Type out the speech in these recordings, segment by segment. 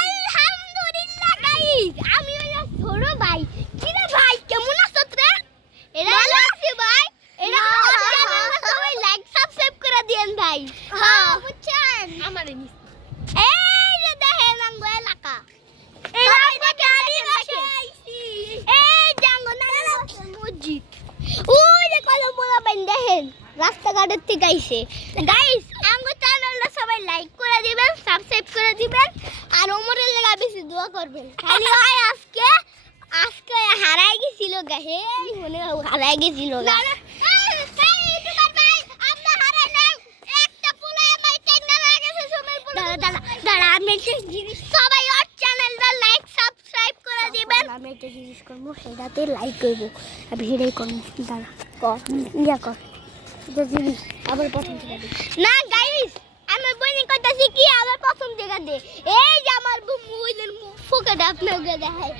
আলহামদুলিল্লাহ গাইস, আমি হলো ছোট ভাই। কি রে ভাই, কেমন আছো রে? ভালো আছি ভাই। এরা চ্যানেলটা সবাই লাইক সাবস্ক্রাইব করে দেন ভাই। হ্যাঁ বুঝছেন? আমারে মিস এই যে দেখেন আঙ্গো এলাকা। এরা গাড়ি বসে আইছি। এই জাঙ্গো না মসজিদ। ওই যে কলমোলা বাইন দেখেন রাস্তাঘাটের থেকে আইছে। গাইস আঙ্গো চ্যানেলটা সবাই লাইক করে দিবেন, সাবস্ক্রাইব করে দিবেন আর ওমরের লাগা বেশি দোয়া করবেন। খালি হয় আজকে হারাই গেছিল গাহে, মনে হারাই গেছিল গা। সবাই ওর চ্যানেলটা লাইক সাবস্ক্রাইব করে দিবেন। আমি একটা জিনিস করবো, সেটাতে লাইক করবো, আমি হেডাই করবো। দাঁড়া কর ইয়া কর জিনিস আবার প্রথম থেকে দে না গাইস, আমার বইনি কইতাছি কি আবার প্রথম থেকে দে। এই যে আমার মুইলের ফোকাটা আপনাকে দেখায়,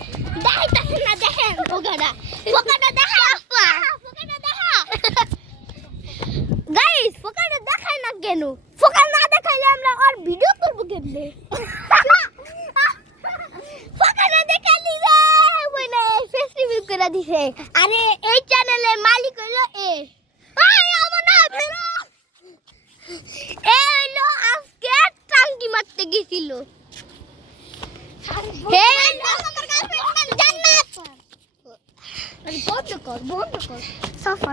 দেখাইতাছে না, দেখেন ফোকাটা দেখা ফোকাটা দেখা গাইস, ফোকাটা দেখায় না কেন? ফোকা না দেখাইলে আমরা আর ভিডিও করব কেমনে? ফোকাটা দেখালি রে বইনা ফেস্টিভ্যাল করে দিছে। আরে এই চ্যানেলের মালিক হলো এ। আই আমার না বেরো এ হলো আজকে টাঙ্কি মারতে গেছিল। হে আমার গার্লফ্রেন্ড জান্নাত। বন্ধ কর সাফা।